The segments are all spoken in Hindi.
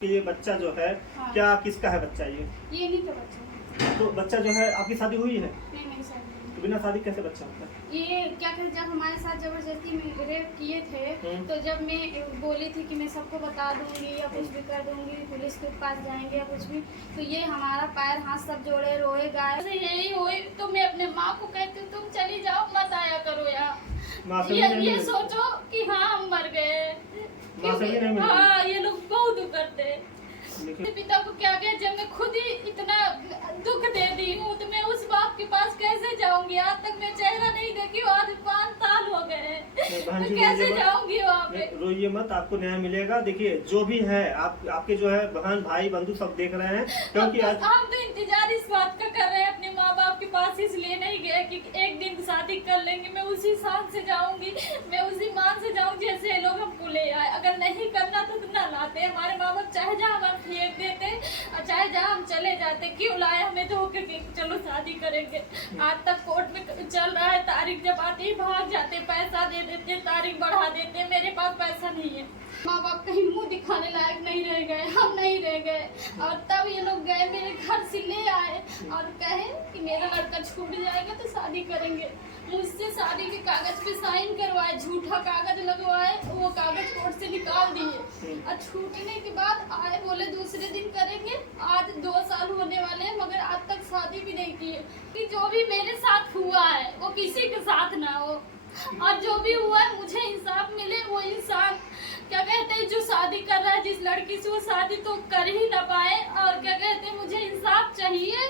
ये बच्चा जो है हाँ। क्या किसका है बच्चा ये? नहीं तो बच्चा है। तो बच्चा जो है आपकी शादी हुई है? नहीं मेरी शादी नहीं। तो बिना शादी कैसे बच्चा होता है? ये क्या कहते, जब हमारे साथ जबरदस्ती में रेप किए थे तो जब मैं बोली थी कि मैं सबको बता दूंगी या कुछ भी कर दूंगी, पुलिस के पास जाएंगे या कुछ भी, तो ये हमारा पैर हाथ सब जोड़े रोए गाए। यही हुई तो मैं अपने माँ को कहती हूँ तुम चली जाओ, मत आया करो माँ से भी यहाँ। नहीं ये मिली? सोचो कि हाँ हम मर गए। माँ से भी नहीं मिली? हाँ, ये लोग बहुत दुख करते हैं। लेकिन पिता को क्या गया, जब मैं खुद ही इतना दुख दे दी हूँ तो मैं उस बाप के पास कैसे जाऊंगी? आज तक मैं चेहरा नहीं देखी, आज 5 साल हो गए, बहन मैं जी कैसे रोइए मत। जाऊंगी वहाँ पे? रोइए मत, आपको न्याय मिलेगा। देखिए जो भी है आपके जो है बहन भाई बंधु सब देख रहे हैं, क्योंकि आज हम तो इंतजार इस बात का कर रहे हैं अपने माँ बाप के पास, इसलिए नहीं गए कि एक दिन शादी कर लेंगे, मैं उसी शान से जाऊंगी, मैं उसी मान से जाऊंगी जैसे ये लोग हमको ले आए। अगर नहीं करना तो ना लाते, हमारे माँ बाप चाहे जहाँ हम फेंक देते और चाहे जहाँ हम चले जाते, क्यों लाए हमें तो होके कि चलो शादी करेंगे। आज तक कोर्ट में चल रहा है, तारीख जब आती ही भाग जाते, पैसा दे देते, तारीख बढ़ा देते, मेरे पास पैसा नहीं है। माँ बाप कहीं मुंह दिखाने लायक नहीं रह गए, हम नहीं रह गए। और तब ये लोग गए मेरे घर से ले आए और कहे कि मेरा लड़का छूट जाएगा तो शादी करेंगे। मुझसे शादी के कागज पे साइन करवाए, झूठा कागज लगवाए, वो कागज कोर्ट से निकाल दिए और छूटने के बाद आए, बोले दूसरे दिन करेंगे। आज 2 साल होने वाले हैं मगर आज तक शादी भी नहीं की है। कि जो भी मेरे साथ हुआ है वो किसी के साथ ना हो, और जो भी हुआ है मुझे इंसाफ मिले। वो इंसान क्या कहते हैं जो शादी कर रहा है जिस लड़की से, वो शादी तो कर ही ना पाए। और क्या कहते हैं मुझे इंसाफ चाहिए।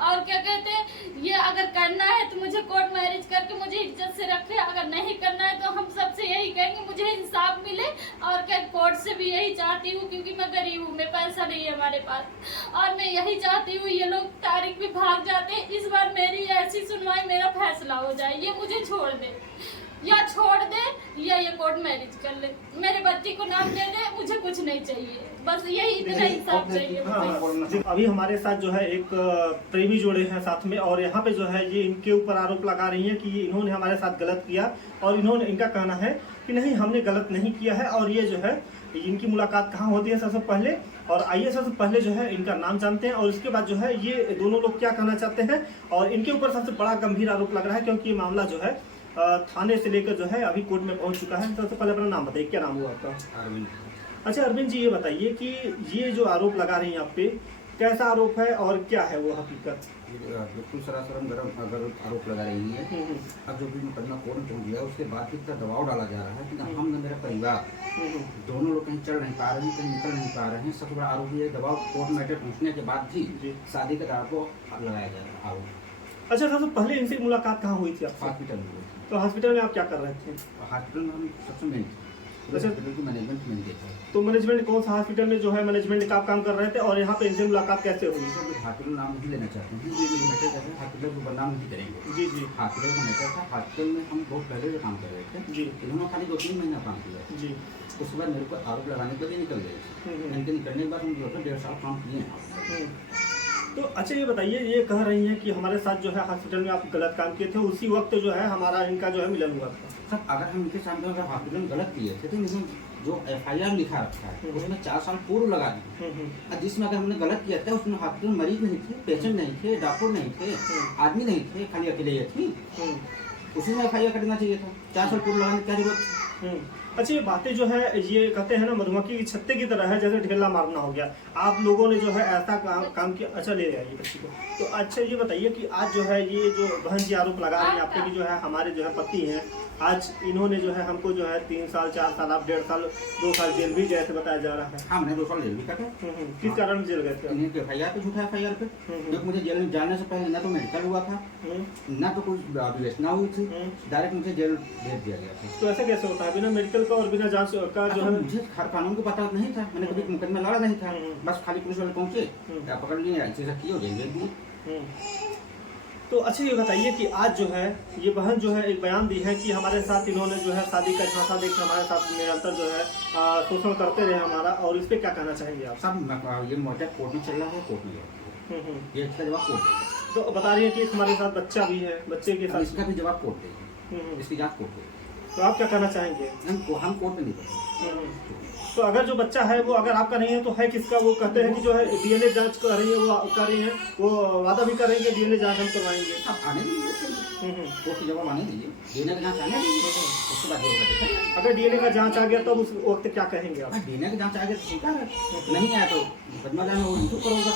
और क्या कहते हैं ये अगर करना है तो मुझे कोर्ट मैरिज करके मुझे इज्जत से रखे, अगर नहीं करना है तो हम सबसे यही कहेंगे मुझे इंसाफ मिले। और क्या कोर्ट से भी यही चाहती हूँ, क्योंकि मैं गरीब हूँ, मैं पैसा नहीं है हमारे पास, और मैं यही चाहती हूँ ये लोग तारीख भी भाग जाते हैं, इस बार मेरी ऐसी सुनवाई मेरा फैसला हो जाए, ये मुझे छोड़ दे या छोड़ दे या ये कोर्ट मैरिज कर ले, मेरे बच्चे को नाम दे दे, मुझे कुछ नहीं चाहिए, बस यही इतना इंसाफ चाहिए मुझे। अभी हमारे साथ जो है एक प्रेमी जोड़े हैं साथ में, और यहाँ पे जो है ये इनके ऊपर आरोप लगा रही हैं कि इन्होंने हमारे साथ गलत किया, और इन्होंने इनका कहना है कि नहीं हमने गलत नहीं किया है। और ये जो है इनकी मुलाकात कहाँ होती है सबसे पहले, और आइए सबसे पहले जो है इनका नाम जानते हैं, और उसके बाद जो है ये दोनों लोग क्या कहना चाहते हैं। और इनके ऊपर सबसे बड़ा गंभीर आरोप लग रहा है, क्योंकि ये मामला जो है थाने से लेकर जो है अभी कोर्ट में पहुंच चुका है। सबसे पहले अपना नाम बताइए, क्या नाम हुआ आपका? अरविंद। अच्छा अरविंद जी, ये बताइए कि ये जो आरोप लगा रही हैं आप पे, कैसा आरोप है और क्या है वो हकीकत? बिल्कुल सरासर गरम अगर आरोप लगा रही है। अब जो भी मुकदमा कोर्ट में पहुंच गया उसके बाद इतना दबाव डाला जा रहा है कि ना हम न मेरा परिवार दोनों लोग कहीं चल नहीं पा रहे हैं, कहीं निकल नहीं पा रहे हैं। सबसे बड़ा आरोप ये दबाव कोर्ट मैटर पहुंचने के बाद भी शादी का आरोप लगाया जा रहा है आरोप। अच्छा सबसे पहले इनसे मुलाकात कहाँ हुई थी आपसे? हॉस्पिटल में हुई थी। तो हॉस्पिटल में आप क्या कर रहे थे? हॉस्पिटल में हम सबसे मेन अच्छा। हॉस्पिटल की मैनेजमेंट मैंने देखा है। तो मैनेजमेंट कौन सा हॉस्पिटल में जो है मैनेजमेंट का आप काम कर रहे थे, और यहाँ पे इनसे मुलाकात कैसे हुई? हॉस्पिटल नाम नहीं लेना चाहते हैं जी, मैटर कहते हैं हॉस्पिटल को बदनाम नहीं करेंगे। जी जी हॉस्पिटल का मैटर था, हॉस्पिटल में हम बहुत पहले से काम कर रहे थे जी इन्होंने खाली 2-3 महीना काम किया। जी। उसके बाद मेरे को आरोप लगाने के लिए निकल गए। इनके निकलने के बाद हम 1.5 साल काम किए हैं। तो अच्छा ये बताइए, ये कह रही हैं कि हमारे साथ जो है हॉस्पिटल में आप गलत काम किए थे, उसी वक्त जो है हमारा इनका जो है मिलन हुआ था। सर अगर हम इनके सामने अगर हॉस्पिटल में गलत किए थे तो इन्होंने जो FIR लिखा रखा है उसमें 4 साल पूर्व लगा दी, जिसमें अगर हमने गलत किया था उसमें हॉस्पिटल में मरीज नहीं थे, पेशेंट नहीं थे, डॉक्टर नहीं थे, आदमी नहीं थे, खाली अकेले ये थी, उसी में FIR करना चाहिए था। 4 साल पूर्व लगाने की क्या जरूरत? अच्छा ये बातें जो है ये कहते हैं ना मधुमक्खी की छत्ते की तरह है, जैसे ढेला मारना हो गया। आप लोगों ने जो है ऐसा काम किया। अच्छा ले आइए बच्ची को। तो अच्छा ये बताइए कि आज जो है ये जो बहन जी आरोप लगा रही है आपके कि जो है हमारे जो है पति हैं, आज इन्होंने जो है हमको जो है 3 साल 4 साल आप 1.5 साल 2 साल जेल भी जैसे बताया जा रहा है। हाँ मैंने 2 साल जेल भी काटा। किस कारण जेल गए थे? इनके FIR पे झूठा FIR पे, क्योंकि मुझे जेल में जाने से पहले ना तो मेडिकल हुआ था ना तो कुछ विवेचना हुई थी, डायरेक्ट मुझे जेल भेज दिया गया था। तो ऐसा कैसे होता है बिना मेडिकल का और बिना जांच का जो है? मुझे हर कानून को पता नहीं था, मैंने कभी मुकदमा लड़ा नहीं था, बस खाली पुलिस वाले पहुंचे क्या पकड़ लिए, ऐसे ऐसा किए और जेल भेज दिए। तो अच्छा ये बताइए कि आज जो है ये बहन जो है एक बयान दी है कि हमारे साथ इन्होंने जो है शादी का झांसा देकर हमारे साथ निरंतर जो है शोषण करते रहे हमारा, और इस पे क्या कहना चाहेंगे आप? सब ये मोटा कोर्ट में चल रहा है, कोर्ट में ये इसका जवाब कोर्ट देगा। तो बता रही है कि हमारे साथ बच्चा भी है, बच्चे के साथ इसका भी जवाब कोर्ट देगी, इसकी जांच कोर्ट देगी। तो आप क्या कहना चाहेंगे? हम कोर्ट में नहीं करेंगे। तो अगर जो बच्चा है वो अगर आपका नहीं है तो है किसका? वो कहते हैं कि जो है डीएनए जांच कर रही है, वो कर रही है, वो वादा भी करेंगे डीएनए जांच हम करवाएंगे। अब आने दीजिए, कोर्ट की जगह आने दीजिए, डीएनए का जांच आने दीजिए, उसके बाद जो होगा देखा। अगर डीएनए का जांच आ गया तब उस वक्त क्या कहेंगे आप? डीएनए का जांच आ गया तो स्वीकार है, नहीं आया तो मुकदमा जाना वो इशू करोगा।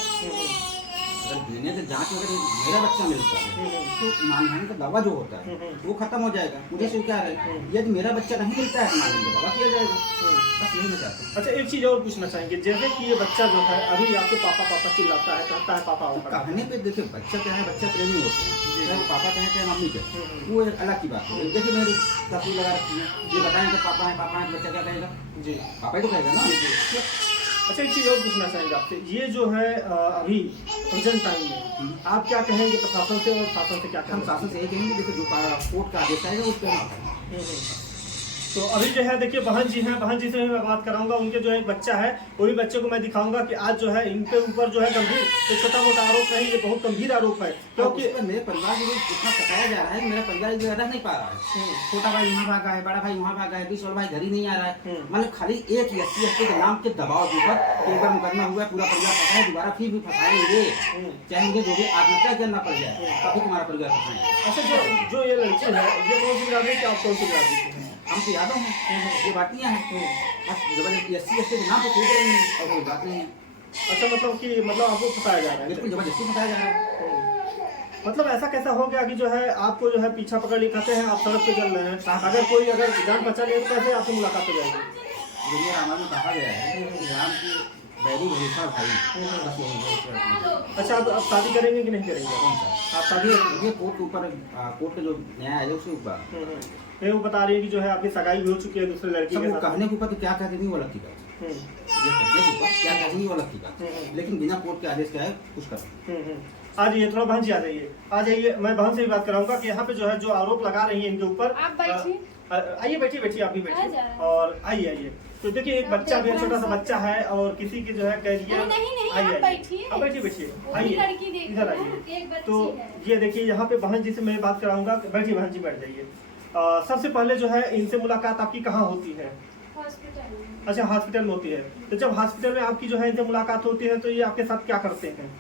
अगर डीएनए का जांच अगर मेरा बच्चा मिलता है तो मानहानि का दावा जो होता है वो खत्म हो जाएगा, मुझे स्वीकार है। यदि मेरा बच्चा नहीं मिलता है तो मानहानि का दावा किया जाएगा, बस यही मैं चाहता हूँ। अच्छा, एक चीज और पूछना चाहेंगे, जैसे कि ये बच्चा जो है अभी आपको पापा पापा चिल्लाता है, कहता है पापा पापा, कहने पे देखिए बच्चा क्या है, बच्चा प्रेमी होते हैं, चाहे वो पापा कहें चाहे मम्मी कहें, वो एक अलग की बात है। देखिए मेरी तस्वीर लगा रखी है, ये बताएं कि पापा है, बच्चा क्या कहेगा? जी पापा ही तो कहेगा ना। अच्छा, एक चीज और पूछना चाहेंगे आपसे, ये जो है अभी प्रेजेंट टाइम में आप क्या कहेंगे प्रशासन से, और शासन से क्या हम कहेंगे? शासन से ये कहेंगे देखो जो कोर्ट का आदेश आएगा उस पर। तो अभी जो है देखिए बहन जी हैं, बहन जी से भी मैं बात कराऊंगा, उनके जो है एक बच्चा है, वही बच्चे को मैं दिखाऊंगा कि आज जो है इनके ऊपर जो है गंभीर, एक छोटा मोटा आरोप नहीं, ये बहुत गंभीर आरोप है, क्योंकि मेरे परिवार को इतना सताया जा रहा है, मेरा परिवार जो रह नहीं पा रहा है। छोटा भाई वहाँ भागा है, बड़ा भाई वहाँ भागा है, 20 वाला भाई घर ही नहीं आ रहा है। मतलब खाली एक SC के नाम के दबाव के ऊपर एक बार मुकदमा हुआ, पूरा परिवार फंसा है, दोबारा फिर भी फंसाएंगे, चाहेंगे जो भी आत्महत्या करना पड़ जाए तभी तुम्हारा परिवार फंसाएंगे। अच्छा, जो ये लड़की है ये कौन सी राजनीति है, आप कौन सी राजनीति है? हम तो यादव हैं, ये बातियाँ हैं, बस जबरदस्ती SC के नाम पर कूद रहे हैं और कोई बात नहीं है। अच्छा, मतलब कि आपको फंसाया जा रहा है? बिल्कुल जबरदस्ती फंसाया जा रहा है। मतलब ऐसा कैसा हो गया कि जो है आपको जो है पीछा पकड़ लिए कहते हैं, आप सड़क पे चल रहे हैं, अगर जान बचा ले तो कैसे आपसे मुलाकात हो जाएगी? दुनिया रामायण में कहा गया है कि राम की बैरी भरोसा भाई, बस यही है। अच्छा, अब शादी करेंगे कि नहीं करेंगे? कौन सा? आप शादी ये कोर्ट के ऊपर, कोर्ट का जो न्याय आयोग उसके ऊपर ये वो बता रही है कि जो है आपकी सगाई भी हो चुकी है दूसरे लड़की सब के वो साथ। कहने के ऊपर तो क्या कहते नहीं वो अलग की बात है। ये कहने के ऊपर क्या कहते नहीं वो अलग की बात है, लेकिन बिना कोर्ट के आदेश के है कुछ कर। आ जाइए, थोड़ा बहन जी आ जाइए, मैं बहन से भी बात कराऊंगा कि यहाँ पे जो है जो आरोप लगा रही है इनके ऊपर। आप बैठिए। आइए, बैठिए, आप भी बैठिए, और आइए। तो देखिए एक बच्चा भी है, छोटा सा बच्चा है, और किसी की जो है कह रही है, नहीं, आइए, आप बैठिए। बैठिए, आइए, आइए, इधर आइए। एक बच्ची तो है। ये देखिए यहाँ पे बहन जी से मैं बात कराऊंगा, बैठिए बहन जी, बैठ जाइए। सबसे पहले जो है इनसे मुलाकात आपकी कहाँ होती है? हॉस्पिटल में। अच्छा, हॉस्पिटल में होती है। तो जब हॉस्पिटल में आपकी जो है इनसे मुलाकात होती है तो ये आपके साथ क्या करते हैं?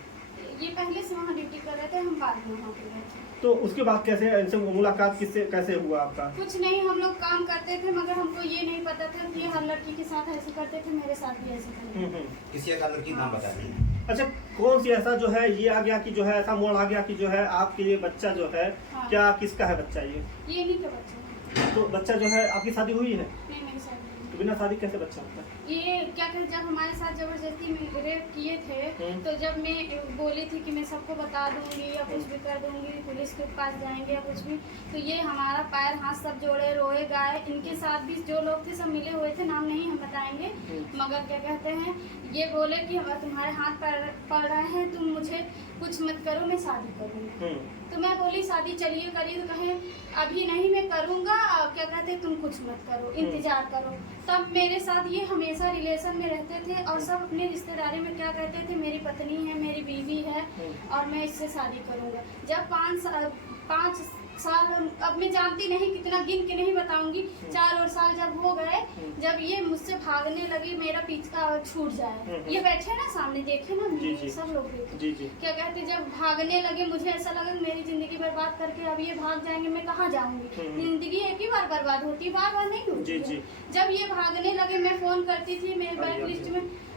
ये पहले से वहाँ ड्यूटी कर रहे थे, हम बाद में वहाँ पे गए थे। तो उसके बाद कैसे इनसे मुलाकात कैसे हुआ आपका? कुछ नहीं, हम लोग काम करते थे, मगर हमको ये नहीं पता था कि हर लड़की के साथ ऐसे करते थे, मेरे साथ भी ऐसे करते थे। किसी एक लड़की नाम बता दें। अच्छा, कौन सी ऐसा जो है ये आ गया कि जो है ऐसा मोड़ आ गया कि जो है आपके ये बच्चा जो है, हाँ। क्या किसका है बच्चा ये? ये नहीं का बच्चा है। तो बच्चा जो है आपकी शादी हुई है? नहीं, मेरी शादी नहीं। तो बिना शादी कैसे बच्चा होता है? ये क्या कहते, जब हमारे साथ जबरदस्ती में रेप किए थे, तो जब मैं बोली थी कि मैं सबको बता दूंगी या कुछ भी कर दूंगी, पुलिस के पास जाएंगे या कुछ भी, तो ये हमारा पैर हाथ सब जोड़े रोए गाए। इनके साथ भी जो लोग थे सब मिले हुए थे, नाम नहीं हम बताएंगे, मगर क्या कहते हैं, ये बोले कि हम तुम्हारे हाथ पैर पड़ रहे हैं, तुम मुझे कुछ मत करो, मैं शादी करूँगी। तो मैं बोली शादी चलिए करिए, तो कहे अभी नहीं मैं करूँगा, क्या कहते तुम कुछ मत करो, इंतजार करो। तब मेरे साथ ये हमेशा रिलेशन में रहते थे, और सब अपने रिश्तेदारी में क्या कहते थे, मेरी पत्नी है, मेरी बीवी है, और मैं इससे शादी करूँगा। जब 5 साल, अब मैं जानती नहीं कितना गिन के नहीं बताऊंगी, 4 और साल जब हो गए, जब ये मुझसे भागने लगी, मेरा पीछा छूट जाए, ये बैठे ना सामने, देखे ना, सब लोग देखे, क्या कहते जब भागने लगे, मुझे ऐसा लगा मेरी जिंदगी बर्बाद करके अब ये भाग जाएंगे, मैं कहाँ जाऊंगी? जिंदगी एक ही बार बर्बाद होती है, बार नहीं होती है। जब ये भागने लगे, मैं फोन करती थी, मेरे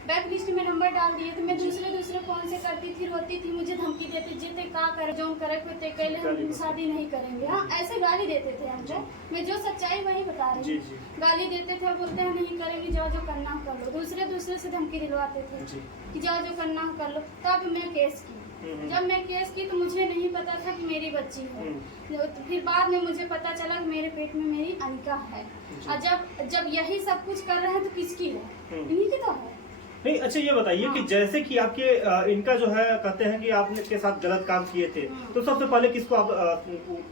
बैक लिस्ट में नंबर डाल दिए थे, मैं दूसरे फोन से करती थी, रोती थी, मुझे धमकी देते, जिते का करे जो करे कोई कहले हम शादी नहीं करेंगे। हाँ, ऐसे गाली देते थे हमको, मैं जो सच्चाई वही बता रही हूँ। गाली देते थे, बोलते हैं नहीं करेंगे, जाओ जो करना हो कर लो। दूसरे से धमकी दिलवाते थे कि जाओ जो करना हो कर लो। तब मैं केस की, जब मैं केस की तो मुझे नहीं पता था कि मेरी बच्ची है, तो फिर बाद में मुझे पता चला कि मेरे पेट में मेरी अनिका है। और जब यही सब कुछ कर रहे हैं तो किसकी है? इन्हीं की तो है। नहीं, अच्छा ये बताइए कि जैसे कि आपके इनका जो है कहते हैं कि आपने के साथ गलत काम किए थे, तो सबसे पहले किसको आप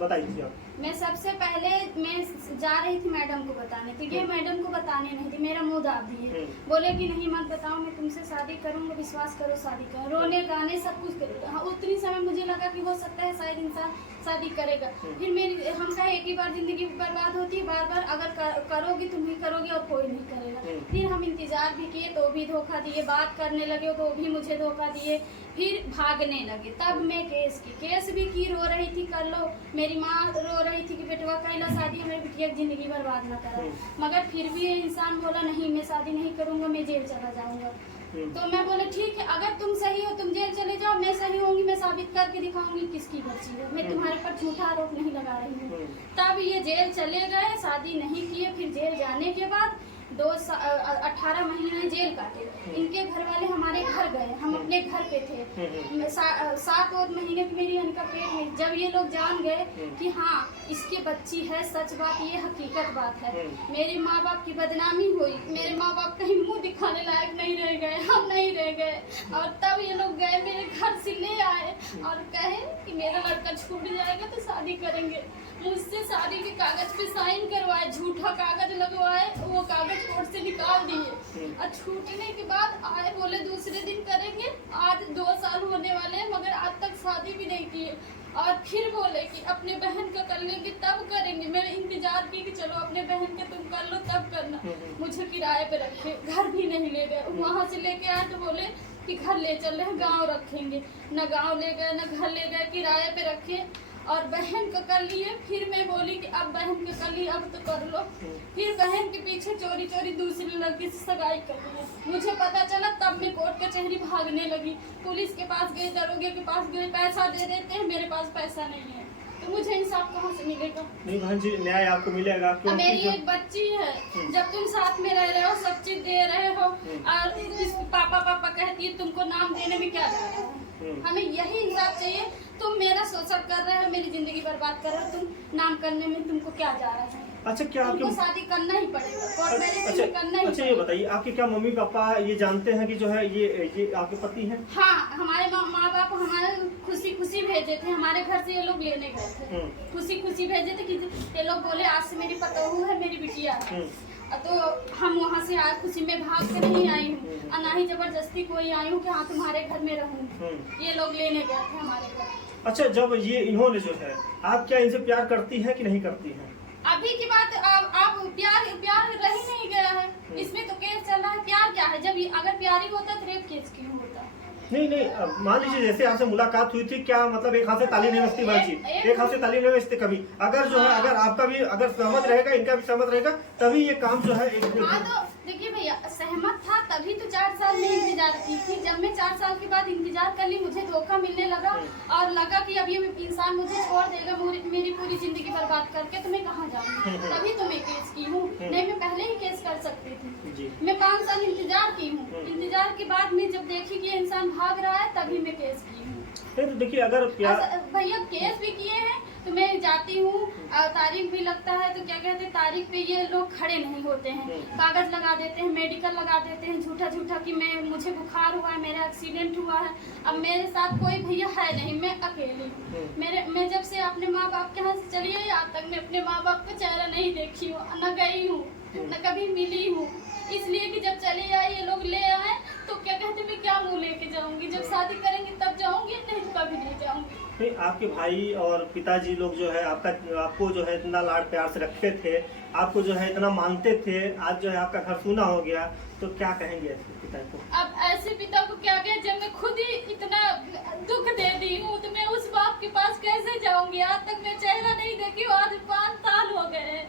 बताई थी आप? मैं सबसे पहले मैं जा रही थी मैडम को बताने, तो ये मैडम को बताने नहीं थी, मेरा मुंह दाब दिए, बोले कि नहीं मत बताओ, मैं तुमसे शादी करूंगा, विश्वास करो शादी करो, रोने गाने सब कुछ करो। हाँ, उतनी समय मुझे लगा कि हो सकता है शायद इंसान शादी करेगा। फिर मेरी हम कहे एक ही बार जिंदगी बर्बाद होती है, बार बार अगर करोगी तुम ही करोगी और कोई नहीं करेगा। फिर हम इंतजार भी किए तो भी धोखा दिए, बात करने लगे तो भी मुझे धोखा दिए, फिर भागने लगे। तब मैं केस भी की, रो रही थी कर लो, मेरी माँ रो रही थी कि बेटवा कहला शादी है, मेरी बिटिया की जिंदगी बर्बाद ना करा। मगर फिर भी इंसान बोला नहीं मैं शादी नहीं करूंगा, मैं जेल चला जाऊंगा। तो मैं बोले ठीक है, अगर तुम सही हो तुम जेल चले जाओ, मैं सही होंगी, मैं साबित करके दिखाऊंगी किसकी बच्ची है, मैं तुम्हारे पर झूठा आरोप नहीं लगा रही हूँ। तब ये जेल चले गए, शादी नहीं किए। फिर जेल जाने के बाद 18 महीने जेल काटे। इनके घर वाले हमारे घर गए, हम अपने घर पे थे। 7 महीने की मेरी इनका पेट में। जब ये लोग जान गए कि हाँ इसकी बच्ची है, सच बात, ये हकीकत बात है, मेरे माँ बाप की बदनामी हुई, मेरे माँ बाप कहीं मुंह दिखाने लायक नहीं रह गए, हम नहीं रह गए। और तब ये लोग गए मेरे घर से ले आए और कहे कि मेरा लड़का छूट जाएगा तो शादी करेंगे। मुझसे शादी के कागज पे साइन करवाए, झूठा कागज लगवाए, वो कागज कोर्ट से निकाल दिए। और छूटने के बाद आए, बोले दूसरे दिन करेंगे। आज 2 साल होने वाले हैं मगर आज तक शादी भी नहीं की। और फिर बोले कि अपने बहन का कर लेंगे तब करेंगे। मैंने इंतजार की कि चलो अपने बहन के तुम कर लो तब करना। मुझे किराए पे रखे, घर भी नहीं ले गए। वहाँ से लेके आए तो बोले कि घर ले चल रहे हैं, गाँव रखेंगे। न गाँव ले गए न घर ले गए, किराए पे रखे और बहन का कर लिए। फिर मैं बोली कि अब बहन के कर लिए, अब तो कर लो। फिर बहन के पीछे चोरी चोरी दूसरी लड़की से सगाई कर ली। मुझे पता चला तब मैं कोर्ट कचहरी भागने लगी। पुलिस के पास गई, दरोगे के पास गई, पैसा दे देते हैं, मेरे पास पैसा नहीं है, तो मुझे इंसाफ कहाँ से मिलेगा? नहीं बहन जी, न्याय आपको मिलेगा। मेरी एक बच्ची है, जब तुम साथ में रह रहे हो, सब चीज दे रहे हो और इस पापा पापा कहती है, तुमको नाम देने में क्या जा रहा है? हमें यही इंसाफ चाहिए। तुम मेरा शोषण कर रहे हो, मेरी जिंदगी बर्बाद कर रहे हो, तुम नाम करने में तुमको क्या जा रहा है? अच्छा, क्या तुमको शादी करना ही पड़ेगा, कोर्ट मैरिज में करना ही अच्छा ये बताइए, आपके क्या मम्मी पापा ये जानते हैं कि जो है ये आपके पति हैं? हाँ, हमारे माँ बाप हमारे खुशी खुशी भेजे थे, हमारे घर से ये लोग लेने गए थे, खुशी खुशी भेजे थे कि ये लोग बोले आज से मेरी पतोहू है, मेरी बिटिया है। तो हम वहाँ से आए, खुशी में भाग के नहीं आई हूँ और ना ही जबरदस्ती कोई आई हूँ कि हाँ तुम्हारे घर में रहूँ। ये लोग लेने गए थे हमारे घर। अच्छा, जब ये इन्होंने जो है, आप क्या इनसे प्यार करती हैं कि नहीं करती हैं? अभी की बात आप प्यार रह ही नहीं गया है, इसमें तो केस चल रहा है। प्यार क्या है? जब अगर प्यार ही होता तो रेप केस क्यों होता? नहीं, मान लीजिए जैसे आपसे मुलाकात हुई थी, क्या मतलब एक हाथ से ताली नहीं बजती बहन जी, एक हाथ से ताली नहीं बजती कभी। अगर जो है, अगर आपका भी अगर सहमत रहेगा, इनका भी सहमत रहेगा, तभी ये काम जो है हाँ, तो देखिए भैया, सहमत था तभी तो 4 साल में इंतजार की थी। जब मैं 4 साल के बाद इंतजार कर ली, मुझे धोखा मिलने लगा और लगा कि अब ये इंसान मुझे छोड़ देगा मेरी पूरी जिंदगी बर्बाद करके, तो मैं कहाँ जाऊँगी? तभी तो मैं केस की हूँ, नहीं मैं पहले ही केस कर सकती थी। मैं 5 साल इंतजार की हूँ, इंतजार के बाद में जब देखी कि इंसान भाग रहा है तभी मैं केस की हूँ। तो देखिए, अगर प्यार भैया केस भी किए हैं तो मैं जाती हूँ, तारीख भी लगता है, तो क्या कहते हैं तारीख पे ये लोग खड़े नहीं होते हैं, कागज लगा देते हैं, मेडिकल लगा देते हैं, झूठा कि मुझे बुखार हुआ है, मेरा एक्सीडेंट हुआ है। अब मेरे साथ कोई भैया है नहीं, मैं अकेली हूँ। मैं जब से अपने माँ बाप के यहाँ से चली आई, आज तक मैं अपने माँ बाप का चेहरा नहीं देखी हूँ, न गई हूँ, न कभी मिली हूँ। इसलिए कि जब चले आए ये लोग ले आए तो क्या कहते मैं क्या मुँह लेके जाऊंगी? जब शादी करेंगे तब जाऊंगी, नहीं तो कभी नहीं जाऊंगी। नहीं, आपके भाई और पिताजी लोग जो है आपको जो है इतना लाड प्यार से रखते थे, आपको जो है इतना मानते थे, आज जो है आपका घर सूना हो गया, तो क्या कहेंगे ऐसे पिता को? अब ऐसे पिता को क्या कहे, जब मैं खुद ही इतना दुख दे दी हूँ तो मैं उस बाप के पास कैसे जाऊंगी? आज तक मैं चेहरा नहीं देखी, आज 5 साल हो गए,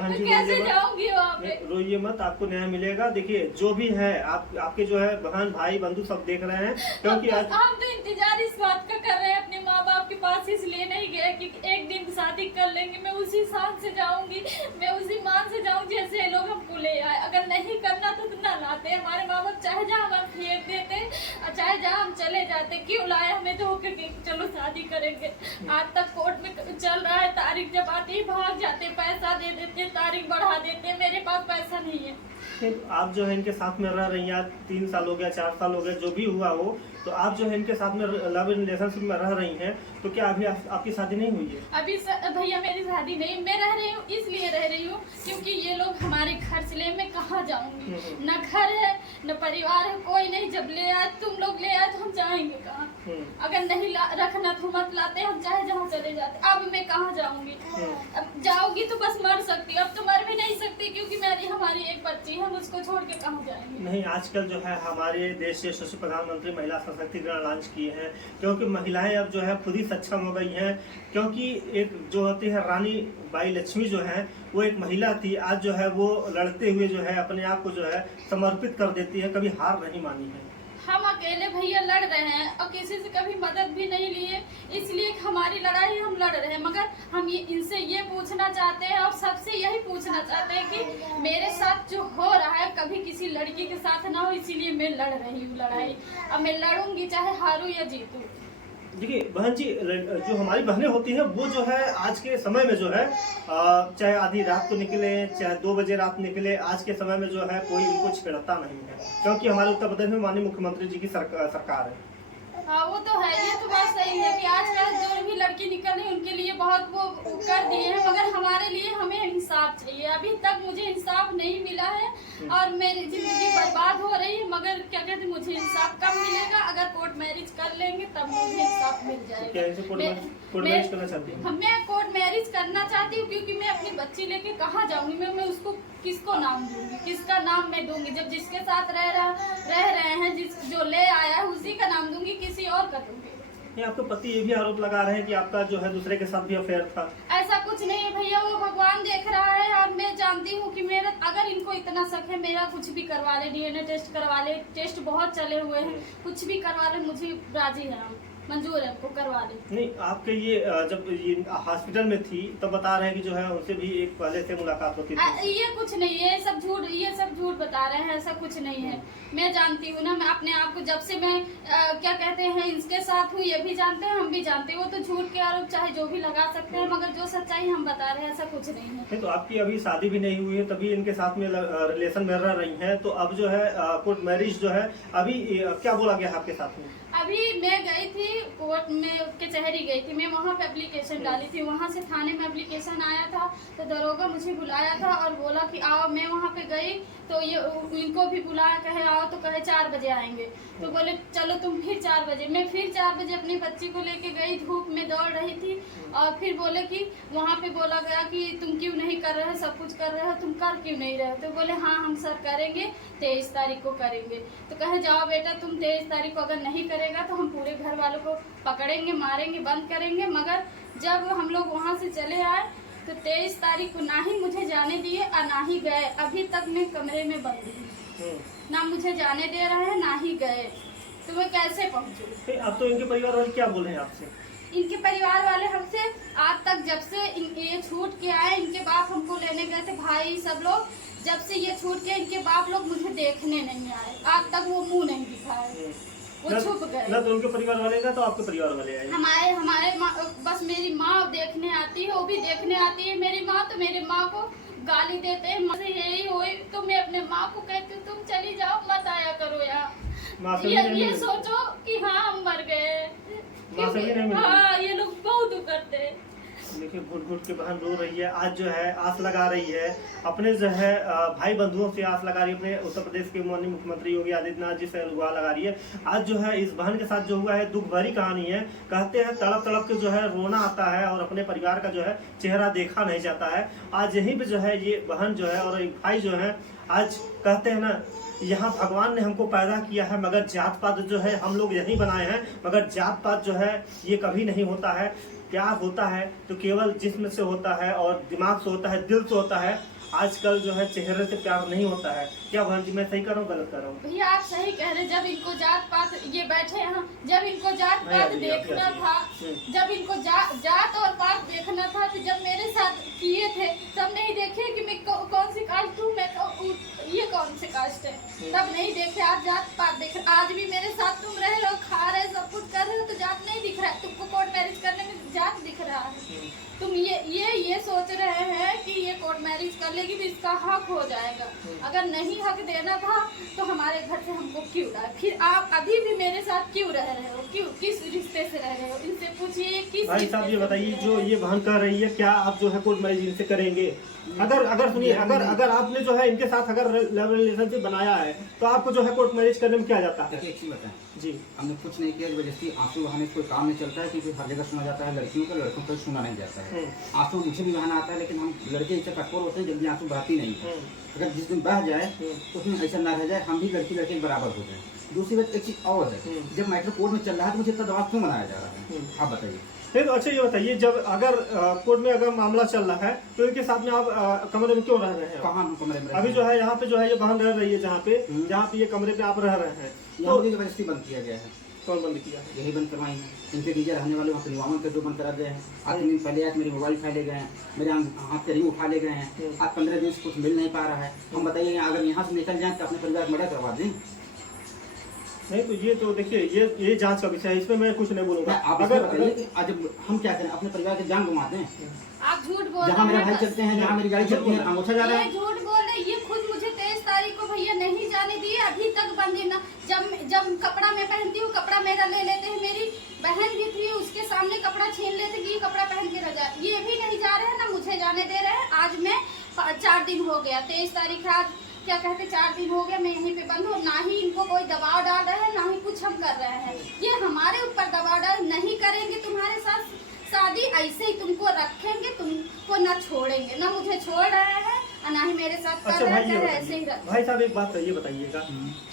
मैं कैसे जाऊंगी वहाँ पे? रोइए मत, आपको न्याय मिलेगा। देखिए जो भी है, आपके जो है बहन भाई बंधु सब देख रहे हैं, क्योंकि हम तो इंतजार इस बात का कर रहे हैं अपने माँ बाप के पास, इसलिए नहीं गए कि एक दिन शादी कर लेंगे, मैं उसी साथ से जाऊंगी, मैं उसी मान से जाऊंगी जैसे लोग हमको ले आए। अगर नहीं करना तो ना लाते, हमारे माँ बाप चाहे जहाँ हमारे फेंक देते, चाहे चाहे जहाँ हम चले जाते, क्यों लाए हमें धोखे के चलो शादी करेंगे। आज तक कोर्ट में चल रहा है, तारीख जब आती है भाग जाते, पैसा दे देते, तारीख बढ़ा देते, मेरे पास पैसा नहीं है। आप जो है इनके साथ में रह रही हैं, 3 साल हो गया, 4 साल हो गया, जो भी हुआ हो, तो आप जो है इनके साथ में लव रिलेशनशिप में रह रही हैं, तो क्या अभी आपकी शादी नहीं हुई है? अभी भैया मेरी शादी नहीं, मैं रह रही हूँ इसलिए रह रही हूँ क्योंकि ये लोग हमारे घर से ले, मैं कहाँ जाऊँगी, न घर है न परिवार है, कोई नहीं। जब ले आए तुम लोग ले आए तो हम जाएंगे कहाँ? अगर नहीं रखना तो मत लाते, हम चाहे जहाँ चले जाते। अब मैं कहाँ जाऊँगी? अब जाऊँगी तो बस मर सकती, अब तो मर भी नहीं सकती क्योंकि हमारी एक बच्ची है, हम उसको छोड़ के कहाँ जाएंगे? नहीं, आजकल जो है हमारे देश के यशस्वी प्रधानमंत्री महिला सशक्तिकरण लॉन्च किए हैं, क्योंकि महिलाएं अब जो है खुद ही सक्षम हो गई हैं। क्योंकि एक जो होती है रानी बाई लक्ष्मी जो है वो एक महिला थी, आज जो है वो लड़ते हुए जो है अपने आप को जो है समर्पित कर देती है, कभी हार नहीं मानी है। हम अकेले भैया लड़ रहे हैं और किसी से कभी मदद भी नहीं लिए, इसलिए हमारी लड़ाई हम लड़ रहे हैं। मगर हम इनसे ये पूछना चाहते हैं और सबसे यही पूछना चाहते हैं कि मेरे साथ जो हो रहा है कभी किसी लड़की के साथ ना हो, इसीलिए मैं लड़ रही हूँ लड़ाई। अब मैं लड़ूंगी चाहे हारूं या जीतूं। देखिए बहन जी, जो हमारी बहनें होती हैं वो जो है आज के समय में जो है चाहे आधी रात को निकले, चाहे 2 बजे रात निकले, आज के समय में जो है कोई उनको छेड़ता नहीं है, क्योंकि हमारे उत्तर प्रदेश में माननीय मुख्यमंत्री जी की सरकार है। हाँ वो तो है, ये तो बात सही है कि आजकल जो भी लड़की निकल रही है उनके लिए बहुत वो कर दिए हैं, मगर हमारे लिए हमें इंसाफ चाहिए। अभी तक मुझे इंसाफ नहीं मिला है और मेरी जिंदगी बर्बाद हो रही है। मगर क्या कहते हैं, मुझे इंसाफ कब मिलेगा? अगर कोर्ट मैरिज कर लेंगे तब मुझे इंसाफ मिल जाएगा। कोर्ट मैरिज करना चाहती हैं? मैं कोर्ट मैरिज करना चाहती हूँ क्योंकि मैं अपनी बच्ची लेके कहाँ जाऊंगी? मैं उसको किसको नाम दूंगी, किसका नाम मैं दूंगी? जब जिसके साथ रह रहे हैं, जो ले आया है उसी का नाम दूंगी, किसी और का दूंगी? नहीं, आपके पति ये भी आरोप लगा रहे हैं कि आपका जो है दूसरे के साथ भी अफेयर था। ऐसा कुछ नहीं है भैया, वो भगवान देख रहा है और मैं जानती हूँ कि मेरा, अगर इनको इतना शक है, मेरा कुछ भी करवा ले, डीएनए टेस्ट करवा ले, टेस्ट बहुत चले हुए हैं, कुछ भी करवा ले, मुझे राजी है, मंजूर है, हमको करवा ले। नहीं, आपके ये जब ये हॉस्पिटल में थी तब बता रहे हैं कि जो है उनसे भी एक पहले से मुलाकात होती थी। ये कुछ नहीं है, ये सब झूठ बता रहे हैं, ऐसा कुछ नहीं है। मैं जानती हूँ ना, मैं अपने आप को जब से मैं क्या कहते हैं इनके साथ हूँ, ये भी जानते हैं, हम भी जानते हैं। वो तो झूठ के आरोप चाहे जो भी लगा सकते हैं, मगर जो सच्चाई हम बता रहे हैं ऐसा कुछ नहीं है। नहीं, तो आपकी अभी शादी भी नहीं हुई है, तभी इनके साथ में रिलेशन में रह रही हैं, तो अब जो है कोर्ट मैरिज जो है अभी क्या बोला गया आपके साथ में? अभी मैं गई थी कोर्ट में, कचहरी गई थी मैं, वहाँ पे एप्लीकेशन डाली थी, वहाँ से थाने में एप्लीकेशन आया था, तो दरोगा मुझे बुलाया था और बोला कि आओ। मैं वहाँ पे गई तो ये इनको भी बुलाया, कहे आओ, तो कहे 4 बजे आएंगे, तो बोले चलो तुम फिर 4 बजे। मैं फिर 4 बजे अपनी बच्ची को लेके गई, धूप में दौड़ रही थी, और फिर बोले कि वहाँ पे बोला गया कि तुम क्यों नहीं कर रहे हो, सब कुछ कर रहे हो, तुम कर क्यों नहीं रहे हो? तो बोले हाँ हम सर करेंगे, 23 तारीख को करेंगे। तो कहे जाओ बेटा, तुम 23 तारीख को अगर नहीं करेगा तो हम पूरे घर वालों को पकड़ेंगे, मारेंगे, बंद करेंगे। मगर जब हम लोग वहाँ से चले आए तो 23 तारीख को ना ही मुझे जाने दिए और ना ही गए। अभी तक मैं कमरे में बंद हूँ, ना मुझे जाने दे रहे हैं ना ही गए, तो मैं कैसे पहुँचूँ? अब तो इनके परिवार वाले क्या बोले हैं आपसे? इनके परिवार वाले हमसे आज तक, जब से ये छूट के आए, इनके बाप हमको लेने गए थे, भाई सब लोग, जब से ये छूट के इनके बाप लोग मुझे देखने नहीं आए, आज तक वो मुंह नहीं दिखाए, वो छुप गए। ना तो उनके परिवार वाले ना तो आपके परिवार वाले आए? हमारे बस मेरी माँ देखने आती है, वो भी देखने आती है मेरी माँ, तो मेरी माँ को गाली देते हैं। मुझे यही हुई तो मैं अपने माँ को कहती हूँ तुम चली जाओ, मत आया करो यहाँ, ये सोचो कि हाँ हम मर गए। हाँ, ये लोग बहुत करते हैं। देखिए घुट घुट के बहन रो रही है, आज जो है आस लगा रही है अपने जो है भाई बंधुओं से, आस लगा रही है अपने उत्तर प्रदेश के माननीय मुख्यमंत्री योगी आदित्यनाथ जी से गुहार लगा रही है। आज जो है इस बहन के साथ जो हुआ है दुख भरी कहानी है। कहते हैं तड़प तड़प के जो है रोना आता है और अपने परिवार का जो है चेहरा देखा नहीं जाता है। आज यहीं पे जो है ये बहन जो है और एक भाई जो है, आज कहते हैं ना, यहाँ भगवान ने हमको पैदा किया है, मगर जात पात जो है हम लोग यही बनाए हैं, मगर जात पात जो है ये कभी नहीं होता है। प्यार होता है तो केवल जिस्म से होता है और दिमाग से होता है, दिल से होता है। आजकल जो है चेहरे से प्यार नहीं होता है। क्या बहन जी मैं सही कर रहा हूँ गलत कर रहा हूँ? भैया आप सही कह रहे हैं। जब इनको जात पात, ये बैठे यहाँ, जब इनको जात पात देखना था, जब इनको जात और पात देखना था, तो जब मेरे साथ किए थे तब नहीं देखे कि मैं कौन सी कास्ट हूँ, मैं ये कौन से कास्ट है, तब नहीं देखे। आज जात पात देख, आज भी मेरे साथ तुम रह रहे हक हो जाएगा। अगर नहीं हक देना था तो हमारे घर से हमको क्यों लाए? फिर आप अभी भी मेरे साथ क्यों रह रहे हो? क्यों, किस रिश्ते से रह रहे हो? इनसे पूछिए किस भाई साहब ये रिश्ते से बताइए, रह जो रहे हो? ये बहन कह रही है, क्या आप जो है कोर्ट मैरिज इनसे करेंगे? अगर सुनिए, अगर आपने जो है इनके साथ अगर लव रिलेशनशिप बनाया है तो आपको जो है कोर्ट मैरिज करने में क्या जाता है? देखिए एक चीज बताएं, जी हमने कुछ नहीं किया, जबरदस्ती आंसू बहाने से कोई काम नहीं चलता है, क्योंकि हर जगह सुना जाता है लड़कियों का, लड़कों को सुना नहीं जाता है। आंसू मुझे भी बहाना आता है, लेकिन हम लड़के इससे कठोर होते हैं, जल्दी आंसू बहाती नहीं है। अगर जिस दिन बह जाए तो उसमें ऐसा ना रह जाए, हम भी लड़की लड़के के बराबर हो जाए। दूसरी बात एक चीज और है, जब मैटर कोर्ट में चल रहा है तो मुझे इतना दबाव क्यों बनाया जा रहा है? आप बताइए। नहीं तो अच्छा ये बताइए, जब अगर कोर्ट में अगर मामला चल रहा है तो इनके साथ में आप कमरे में क्यों रह रहे हैं? कहाँ हम कमरे में? अभी जो है यहाँ पे जो है ये बहन रह रही है, जहाँ पे ये कमरे पे आप रह रहे हैं, यहाँ मुझे जबरदस्ती बंद किया गया है। कौन बंद किया है? यही बंद करवाई है, इनके डीजे रहने वाले वहाँ पे निवामन के जो बंद करा गए हैं। आज 3 दिन पहले आज मेरे मोबाइल उठा ले गए हैं, मेरे हाथ के रिंग उठा ले गए हैं। आज 15 दिन से कुछ मिल नहीं पा रहा है। हम बताइए अगर यहाँ से निकल जाए तो अपने परिवार मर्डर करवा दें? नहीं तो ये तो देखिए, ये जांच का विषय है, इसमें मैं कुछ नहीं बोलूंगा। आप अगर बताइए कि आज हम क्या करें, अपने परिवार की जान गंवा दें? आप झूठ बोल जहाँ रहे मेरे भाई हैं। चलते हैं, जहाँ मेरी गाड़ी चलती है, अंगूठा जा रहा ये है। झूठ बोल रहे हैं। ये खुद मुझे 23 तारीख को भैया नहीं जाने दिए, अभी तक बंदी ना। जब कपड़ा मैं पहनती हूँ, कपड़ा मेरा ले लेते हैं। मेरी बहन भी थी, उसके सामने कपड़ा छीन लेते कि ये कपड़ा पहन के रह जाए। ये भी नहीं जा रहे हैं, ना मुझे जाने दे रहे हैं। आज मैं 4 दिन हो गया, 23 तारीख आज क्या कहते 4 दिन हो गया मैं यहीं पे बंद हूँ। ना ही इनको कोई दबाव डाल रहे हैं, ना ही कुछ हम कर रहे हैं। ये हमारे ऊपर दबाव डाल, नहीं करेंगे तुम्हारे साथ शादी, ऐसे ही तुमको रखेंगे, तुमको ना छोड़ेंगे। ना मुझे छोड़ रहे हैं और ना ही मेरे साथ अच्छा कर भाई रहे ये हैं, ऐसे ही बताइए, रखें। भाई साहब एक बात ये बताइएगा,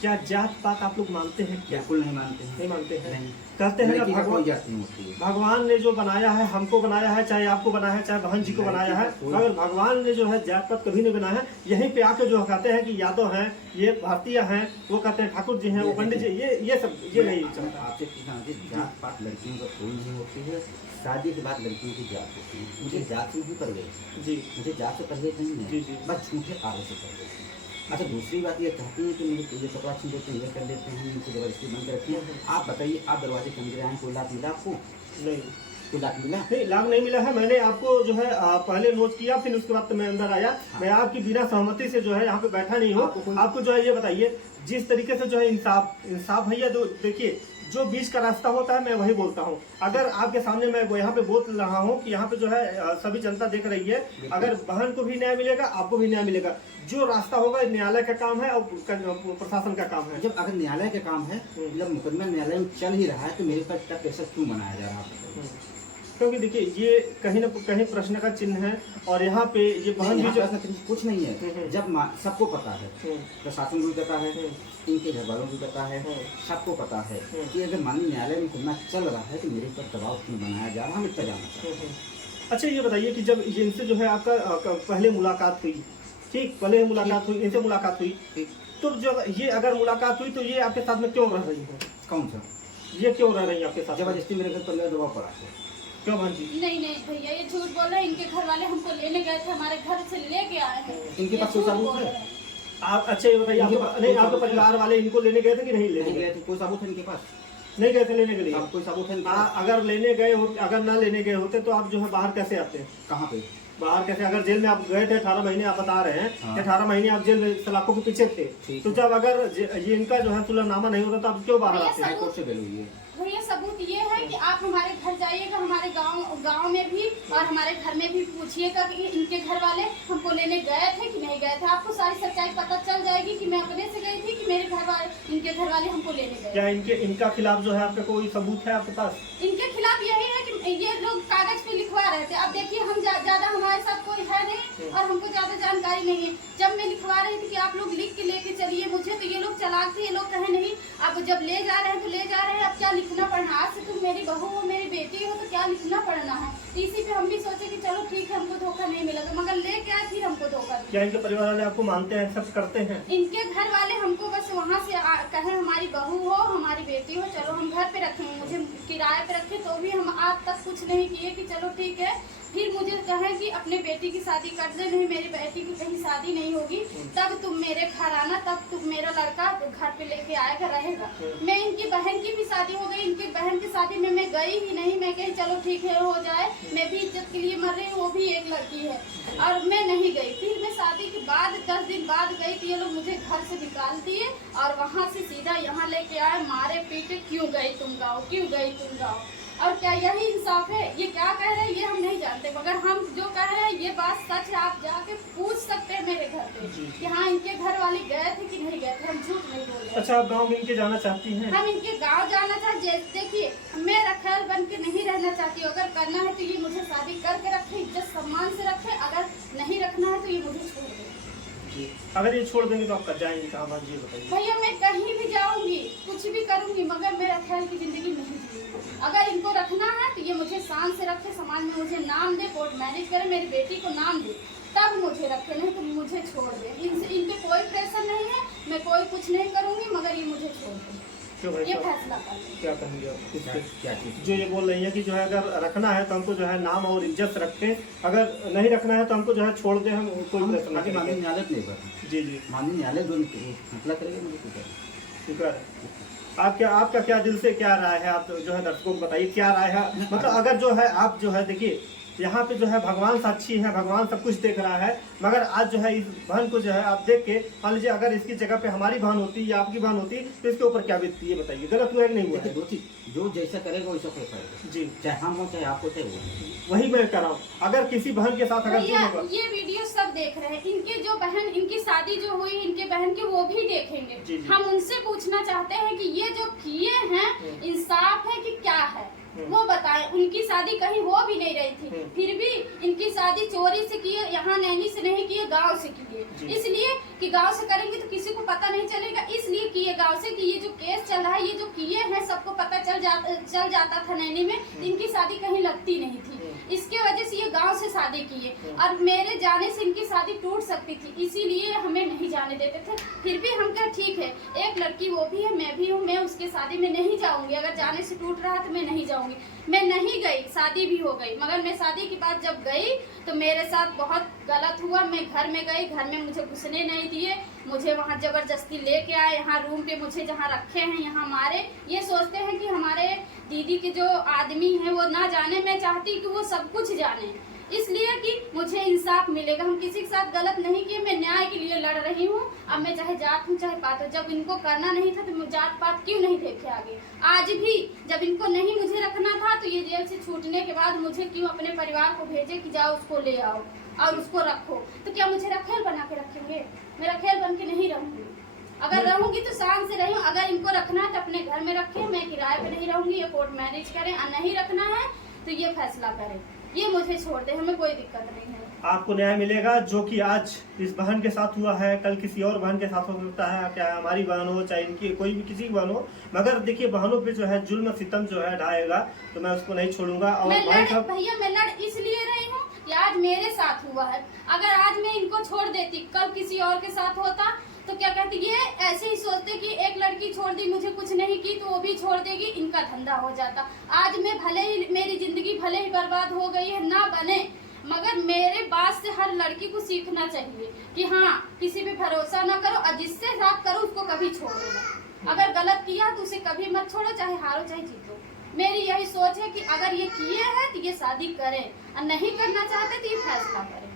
क्या जात पात आप लोग मानते हैं? क्या बिल्कुल नहीं मानते हैं। नहीं मानते हैं? नहीं। कहते हैं ना लड़की का कोई भगवान, जात नहीं होती है। भगवान ने जो बनाया है, हमको बनाया है, चाहे आपको बनाया है, चाहे बहन जी को बनाया है, मगर भगवान ने जो है जात पात कभी नहीं बनाया है। यहीं पे आके जो कहते हैं कि यादव हैं, ये भारतीय हैं, वो कहते हैं ठाकुर जी हैं, वो पंडित जी, ये सब ये नहीं चलता। आपसे पूछना है, जात पात लड़कियों का कोई नहीं होती है। शादी के बाद लड़कियों की जात होती है। मुझे जात से भी परवेश, जी मुझे जात से परवेश नहीं जी, है, जी। बस झूठे आगे से परवेश है। अच्छा दूसरी बात ये कहती है कि मुझे ये कपड़ा छीन लेते हैं, ये कर लेते हैं, इनको जबरदस्ती बंद कर रखी है। आप बताइए, आप दरवाजे के अंदर आए, कोई लाभ मिला आपको? नहीं कोई लाभ मिला? नहीं, लाभ नहीं मिला है। मैंने आपको जो है पहले नोट किया, फिर उसके बाद तो मैं अंदर आया। मैं आपकी बिना सहमति से जो है यहाँ पे बैठा नहीं हूँ। आपको जो है ये बताइए, जिस तरीके से जो है इंसाफ भैया, जो देखिए जो बीच का रास्ता होता है मैं वही बोलता हूँ। अगर आपके सामने मैं यहाँ पे बोल रहा हूँ कि यहाँ पे जो है सभी जनता देख रही है, अगर बहन को भी न्याय मिलेगा, आपको भी न्याय मिलेगा। जो रास्ता होगा न्यायालय का काम है और प्रशासन का काम है। जब अगर न्यायालय का काम है, जब मुकदमा न्यायालय में चल ही रहा है, तो मेरे पर तक कैसे क्यों बनाया जा रहा है? क्योंकि देखिए ये कहीं न कहीं प्रश्न का चिन्ह है। और यहाँ पे ये बहन भी जो कुछ नहीं है। जब सबको पता है, प्रशासन को पता है, इनके घर वालों को पता है, सबको पता है कि अगर माननीय न्यायालय में मुकदमा चल रहा है तो मेरे पर दबाव क्यों बनाया जा रहा है, हम इतना जानना चाहते हैं। अच्छा ये बताइए कि जब इनसे जो है आपका पहले मुलाकात हुई, ठीक, पहले मुलाकात हुई, इनसे मुलाकात हुई, तो जब ये अगर मुलाकात हुई तो ये आपके साथ में क्यों रह रही है? कौन सा? ये क्यों रह रही है आपके साथ? जबरदस्ती मेरे घर पर दबाव पड़ा है। क्यों बहन जी? नहीं भैया, ये झूठ बोल रहे हैं। इनके घर वाले हमको लेने गए थे, हमारे घर से लेके आए हैं। इनके पास ये कोई झूठ सबूत बोल है? रहे हैं। आप अच्छा ये बताइए, नहीं आपके परिवार वाले इनको लेने गए थे कि नहीं लेने नहीं गए? गए थे, कोई सबूत है इनके पास? नहीं गए थे लेने के लिए? अब कोई सबूत है इनके पास? अगर लेने गए हो, अगर ना लेने गए होते तो आप जो है बाहर कैसे आते? कहाँ पे? बाहर कैसे? अगर जेल में आप गए थे 18 महीने, आप बता रहे हैं हाँ। 18 महीने आप जेल में सलाखों के पीछे थे, ठीक तो है। जब अगर ये इनका जो है तुलनामा नहीं होता तो आप क्यों बाहर आते? हाई कोर्ट से बेल हुई है। भैया सबूत ये है कि आप हमारे घर जाइएगा, हमारे गांव में भी और हमारे घर में भी पूछिएगा कि इनके घर वाले हमको लेने गए थे कि नहीं गए थे। आपको सारी सच्चाई पता चल जाएगी कि मैं अपने से गई थी कि मेरे घर वाले, इनके घर वाले हमको लेने गए। क्या इनका खिलाफ जो है आपका कोई सबूत है आपके पास? इनके खिलाफ यही है कि ये लोग कागज पे लिखवा रहे थे। अब देखिए हम ज्यादा हमारे साथ कोई है नहीं और हमको ज्यादा जानकारी नहीं है। जब मैं लिखवा रही थी कि आप लोग लिख के लेके चलिए मुझे, तो ये लोग चलाक थे, ये लोग कहे नहीं। अब जब ले जा रहे हैं तो ले जा रहे हैं, अब क्या लिखना पड़ना? आज से तुम मेरी बहू हो, मेरी बेटी हो, तो क्या लिखना पड़ना है? इसी पे हम भी सोचे कि चलो ठीक है, हमको धोखा नहीं मिलेगा, मगर ले क्या फिर हमको धोखा दिया। क्या इनके परिवार वाले आपको मानते हैं, एक्सेप्ट करते हैं? इनके घर वाले हमको बस वहाँ से कहे हमारी बहू हो, हमारी बेटी हो, चलो हम घर पे रखेंगे। मुझे किराए पे रखे तो भी हम आज तक कुछ नहीं किए कि चलो ठीक है। फिर मुझे कहे कि अपने बेटी की शादी कर दे, नहीं मेरी बेटी की कहीं शादी नहीं होगी, तब तुम मेरे घर आना, तब तुम मेरा लड़का घर पे लेके आएगा रहेगा। मैं इनकी बहन की भी शादी हो गई, इनकी बहन की शादी में मैं गई ही नहीं। मैं कही चलो ठीक है हो जाए, मैं भी इज्जत के लिए मर रही हूँ, वो भी एक लड़की है, और मैं नहीं गई। फिर मैं शादी के बाद 10 दिन बाद गई तो ये लोग मुझे घर से निकाल दिए और वहाँ से सीधा यहाँ लेके आए, मारे पीटे, क्यों गई तुम गाँव, क्यों गई तुम गाँव। और क्या यही इंसाफ है? ये क्या कह रहे हैं ये हम नहीं जानते, मगर हम जो कह रहे हैं ये बात सच है। आप जाके पूछ सकते हैं मेरे घर पे कि हाँ इनके घर वाले गए थे कि नहीं गए थे, हम झूठ नहीं बोल रहे। अच्छा, आप गाँव में इनके जाना चाहती हैं? हम इनके गांव जाना चाहते। देखिए मैं रखेल बन के नहीं रहना चाहती हूँ, अगर करना है तो ये मुझे शादी करके रखे, इज्जत सम्मान से रखे, अगर नहीं रखना है तो ये मुझे छोड़ दे। अगर ये छोड़ देंगे तो आप जाएंगे कहाँ बात, ये बताइए। भैया मैं कहीं भी जाऊंगी, कुछ भी करूंगी, मगर मेरा ख्याल की जिंदगी नहीं जीऊंगी। अगर इनको रखना है तो ये मुझे शान से रखे, समाज में मुझे नाम दे, कोर्ट मैरिज करे, मेरी बेटी को नाम दे, तब मुझे रखे, नहीं तो मुझे छोड़ दे। इन पे कोई प्रेशर नहीं है, मैं कोई कुछ नहीं करूंगी, मगर ये मुझे छोड़ दे। क्यों भाई ये साहब, फैसला कर क्या कहेंगे आप इस पे? क्या चीज़? जो ये बोल रही है कि जो है अगर रखना है तो हमको जो है नाम और इज्जत रखते, अगर नहीं रखना है तो हमको जो है छोड़ दे, हम कोई हम प्रेशर नहीं आगे करेंगे। माननीय न्यायालय पे नहीं कर, जी जी, माननीय न्यायालय जो फैसला करेगा मुझे क्या करें। शुक्र है। आपका क्या दिल से क्या राय है? आप जो है दर्शकों को बताइए क्या राय है। मतलब अगर जो है आप जो है देखिए यहाँ पे जो है भगवान साक्षी है, भगवान सब कुछ देख रहा है, मगर आज जो है इस बहन को जो है आप देख के मान लीजिए अगर इसकी जगह पे हमारी बहन होती या आपकी बहन होती तो इसके ऊपर क्या बीतती है बताइए, गलत हुआ है कि नहीं हुआ देखिए है? दो चीज, जो जैसा करेगा वैसा कोई करेगा, जी, चाहे हम हो चाहे आप हो चाहे वो हो। वही मैं कह रहा हूँ। अगर किसी बहन के साथ अगर भैया होगा, ये वीडियो सब देख रहे हैं, इनके जो बहन, इनकी शादी जो हुई इनके बहन की, वो भी देखेंगे। जी, जी। हम उनसे पूछना चाहते हैं कि ये जो किए हैं इंसाफ है कि क्या है, वो बताएं। उनकी शादी कहीं हो भी नहीं रही थी, फिर भी इनकी शादी चोरी से किए, यहाँ नैनी से नहीं किए, गांव से किए। इसलिए कि गांव से करेंगे तो किसी को पता नहीं चलेगा, इसलिए किए गांव से कि ये जो केस चल रहा है, ये जो किए हैं सबको पता चल जाता था नैनी में, इनकी शादी कहीं लगती नहीं थी। इसके वजह से ये गांव से शादी किए, और मेरे जाने से इनकी शादी टूट सकती थी, इसीलिए हमें नहीं जाने देते थे। फिर भी हम कहा ठीक है, एक लड़की वो भी है, मैं भी हूँ, मैं उसके शादी में नहीं जाऊंगी। अगर जाने से टूट रहा है तो मैं नहीं जाऊंगी। मैं नहीं गई, शादी भी हो गई, मगर मैं शादी के बाद जब गई तो मेरे साथ बहुत गलत हुआ। मैं घर में गई, घर में मुझे घुसने नहीं दिए, मुझे वहाँ जबरदस्ती लेके आए, यहाँ रूम पे मुझे जहाँ रखे हैं यहाँ मारे। ये सोचते हैं कि हमारे दीदी के जो आदमी हैं वो ना जाने, मैं चाहती कि वो सब कुछ जाने, इसलिए कि मुझे इंसाफ मिलेगा। हम किसी के साथ गलत नहीं किए, मैं न्याय के लिए लड़ रही हूँ। अब मैं चाहे जात हूँ चाहे पात हूँ, जब इनको करना नहीं था तो जात पात क्यों नहीं देखे आगे। आज भी जब इनको नहीं मुझे रखना था तो ये जेल से छूटने के बाद मुझे क्यों अपने परिवार को भेजे कि जाओ उसको ले आओ और उसको रखो, तो क्या मुझे रखेल बना के रखेंगे? मैं रखेल बन के नहीं रहूंगी। अगर रहूंगी तो शान से रहूं। अगर इनको रखना है तो अपने घर में रखें, मैं किराए पे नहीं रहूंगी। ये कोर्ट मैरिज करें, और नहीं रखना है तो ये फैसला करें, ये मुझे छोड़ दे, हमें कोई दिक्कत नहीं है। आपको न्याय मिलेगा। जो कि आज इस बहन के साथ हुआ है, कल किसी और बहन के साथ हो सकता है, क्या हमारी बहन हो चाहे इनकी कोई भी किसी की बहन हो, मगर देखिए बहनों पे जो है जुल्म सितम जो है ढाएगा तो मैं उसको नहीं छोड़ूंगा। और भैया मैं लड़ इसलिए रही हूँ कि आज मेरे साथ हुआ है। अगर आज मैं इनको छोड़ देती, कल किसी और के साथ होता तो क्या कहती, ये ऐसे ही सोचते कि एक लड़की छोड़ दी, मुझे कुछ नहीं की तो वो भी छोड़ देगी, इनका धंधा हो जाता। आज मैं भले ही, मेरी जिंदगी भले ही बर्बाद हो गई है, ना बने, मगर मेरे बात से हर लड़की को सीखना चाहिए कि हाँ किसी पे भरोसा ना करो, और जिससे साथ करो उसको कभी छोड़ो ना। अगर गलत किया तो उसे कभी मत छोड़ो, चाहे हारो चाहे जीतो। मेरी यही सोच है कि अगर ये किए हैं तो ये शादी करें, और नहीं करना चाहते तो ये फैसला करें।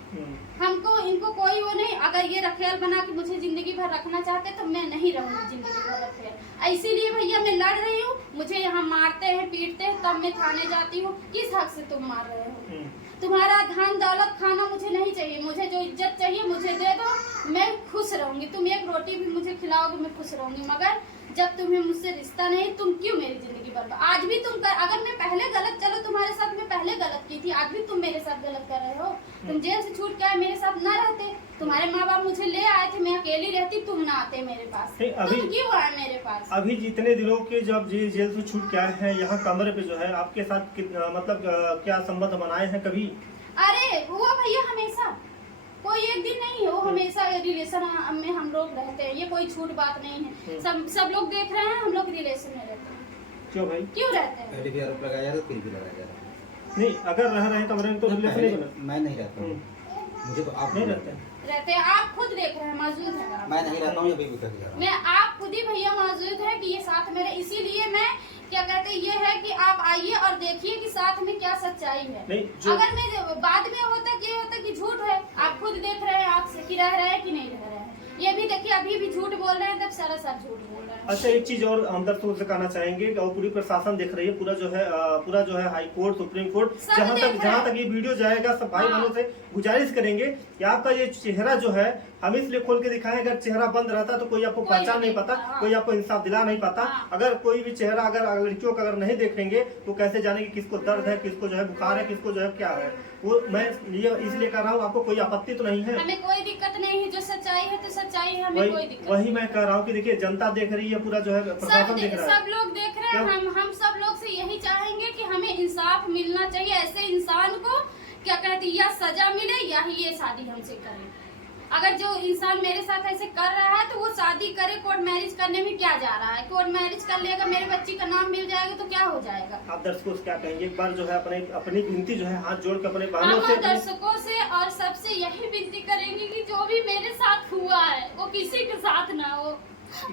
हमको इनको कोई वो नहीं। अगर ये रखेल बना के मुझे जिंदगी भर रखना चाहते तो मैं नहीं रहूंगी जिंदगी भर रखेल। इसीलिए भैया मैं लड़ रही हूँ। मुझे यहाँ मारते हैं, पीटते हैं, तब मैं थाने जाती हूँ। किस हक से तुम मार रहे हो? तुम्हारा धन दौलत खाना मुझे नहीं चाहिए, मुझे जो इज्जत चाहिए मुझे दे दो, मैं खुश रहूंगी। तुम एक रोटी भी मुझे खिलाओगे मैं खुश रहूंगी, मगर जब तुम्हें मुझसे रिश्ता नहीं, तुम क्यों मेरी जिंदगी बर्बाद? आज भी तुम कर, अगर मैं पहले गलत, चलो तुम्हारे साथ मैं पहले गलत की थी, आज भी तुम मेरे साथ गलत कर रहे हो। तुम जेल से छूट के आए, मेरे साथ ना रहते, तुम्हारे माँ बाप मुझे ले आए थे, मैं अकेली रहती, तुम ना आते मेरे पास। तुम क्यों आए मेरे पास? अभी जितने दिनों के जब जेल से छूट के आए हैं, यहाँ कमरे पे जो है आपके साथ मतलब क्या संबंध बनाए हैं कभी? अरे वो भैया हमेशा, कोई एक दिन नहीं हो, हमेशा रिलेशन में हम लोग रहते हैं, ये कोई छूट बात नहीं है। सब लोग देख रहे हैं, हम लोग रिलेशन में रहते हैं। क्यों भाई? क्यों रहते हैं? पहले भी आरोप लगाया था, फिर भी लगाया जा रहा है। नहीं, अगर रह रहे हैं कमरे में तो रिलेशन नहीं बना। मैं नहीं रहता हूँ, मुझे तो आप नहीं रहते हैं। रहते हैं, आप खुद देख रहे हैं, मौजूद है आप। मैं नहीं रहता हूँ, ये भी कह रहा हूँ। मैं आप खुद ही भैया मौजूद है कि ये साथ मेरे, इसीलिए मैं क्या कहते हैं ये है कि आप आइए और देखिए कि साथ में क्या सच्चाई है। नहीं, जो अगर मैं बाद में होता कि ये होता कि झूठ है, आप खुद देख रहे हैं आँख से कि रह रहे हैं कि नहीं रह रहे हैं। ये भी देखिए अभी भी झूठ बोल रहे हैं, तब सरासर झूठ बोल रहे हैं। अच्छा, एक चीज और हम दर्शकों से कहना चाहेंगे कि पूरी प्रशासन देख रही है, पूरा जो है हाई कोर्ट, सुप्रीम कोर्ट, सब जहाँ देख रहे जहाँ हैं। तक ये वीडियो जाएगा, सब भाई हाँ। बहनों से गुजारिश करेंगे कि आपका ये चेहरा जो है हम इसलिए खोल के दिखाएं, अगर चेहरा बंद रहता तो कोई आपको कोई पहचान नहीं नहीं, पाता, हाँ। कोई आपको इंसाफ दिला नहीं पाता। हाँ। अगर कोई भी चेहरा अगर लड़कियों का अगर नहीं देखेंगे तो कैसे जानेंगे किसको दर्द है, किसको जो है बुखार है, किसको जो है क्या है। वो मैं ये इसलिए कह रहा हूँ, आपको कोई आपत्ति तो नहीं है? हमें कोई दिक्कत नहीं है, जो सच्चाई है तो सच्चाई है, हमें कोई दिक्कत वही मैं कह रहा हूँ कि देखिए जनता देख रही है, पूरा जो है प्रशासन देख रहा है। सब लोग देख रहे हैं। हम सब लोग से यही चाहेंगे कि हमें इंसाफ मिलना चाहिए। ऐसे इंसान को क्या कहते हैं, या सजा मिले या ही ये शादी हमसे करे। अगर जो इंसान मेरे साथ ऐसे कर रहा है तो वो शादी करे, कोर्ट मैरिज करने में क्या जा रहा है। कोर्ट मैरिज कर लेगा, मेरे बच्ची का नाम मिल जाएगा तो क्या हो जाएगा। आप दर्शकों से क्या कहेंगे? एक बार जो है अपनी विनती जो है हाथ जोड़ के अपने बहनों हम से दर्शकों से और सबसे यही विनती करेंगे कि जो भी मेरे साथ हुआ है वो किसी के साथ ना हो,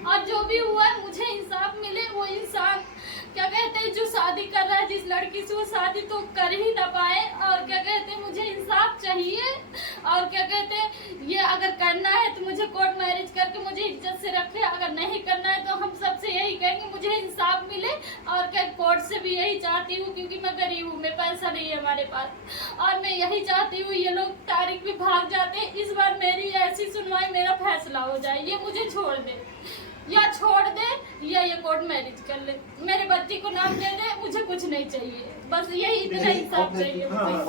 और जो भी हुआ है मुझे इंसाफ मिले। वो इंसान क्या कहते हैं जो शादी कर रहा है जिस लड़की से, वो शादी तो कर ही ना पाए। और क्या कहते हैं मुझे इंसाफ चाहिए। और क्या कहते हैं ये अगर करना है तो मुझे कोर्ट मैरिज करके मुझे इज्जत से रखे, अगर नहीं करना है तो हम सबसे यही कहेंगे मुझे इंसाफ मिले। और क्या कोर्ट से भी यही चाहती हूँ, क्योंकि मैं गरीब हूँ, मैं पैसा नहीं है हमारे पास, और मैं यही चाहती हूँ ये लोग तारीख भी भाग जाते हैं, इस बार मेरी ऐसी सुनवाई, मेरा फैसला हो जाए, ये मुझे छोड़ दे या छोड़ दे या ये कोर्ट मैरिज कर ले, मेरे बच्ची को नाम दे दे, मुझे कुछ नहीं चाहिए, बस यही इतना इंसाफ चाहिए मुझे। हाँ,